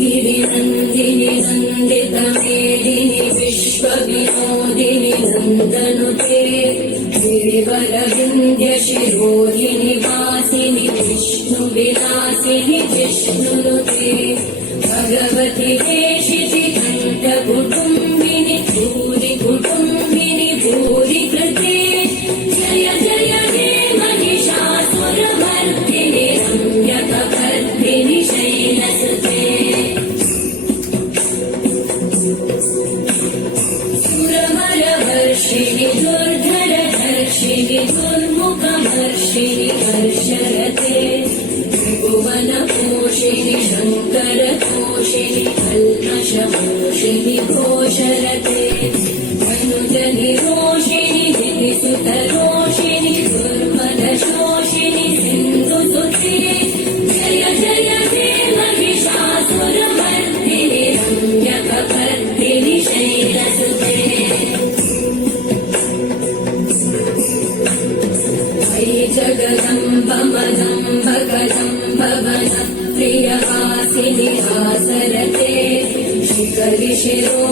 गिरिनन्दिनि नन्दितमेदिनि विश्वविनोदिनि नन्दनुते गिरिवरविन्द्यशिरोहिणि वासिनि विष्णुविलासिनि विष्णुनुते भगवति देशिति कण्ठकुटुम्बिनि भूरि कुटुम्बिनि भूरि कृते जय जय हे महिषासुरमर्दिनि रम्यकपर्दिनि शैलसुते सुरवरवर्षिणि दुर्धरधर्षिणि दुर्मुखमर्षिणि हर्षरते त्रिभुवनपोषिणि शङ्करतोषिणि कल्मषमोषिणि घोषरते धनुजनिरोषिणि दितिसुतरोषिणि दुर्मदशोषिणि सिन्धुसुते जय जय हे महिषासुरमर्दिनि रम्यकपर्दिनि शैलसुते अयि जगदम्ब मदम्ब कदम्ब वनप्रियवासिनि हासरते शिखरि शिरो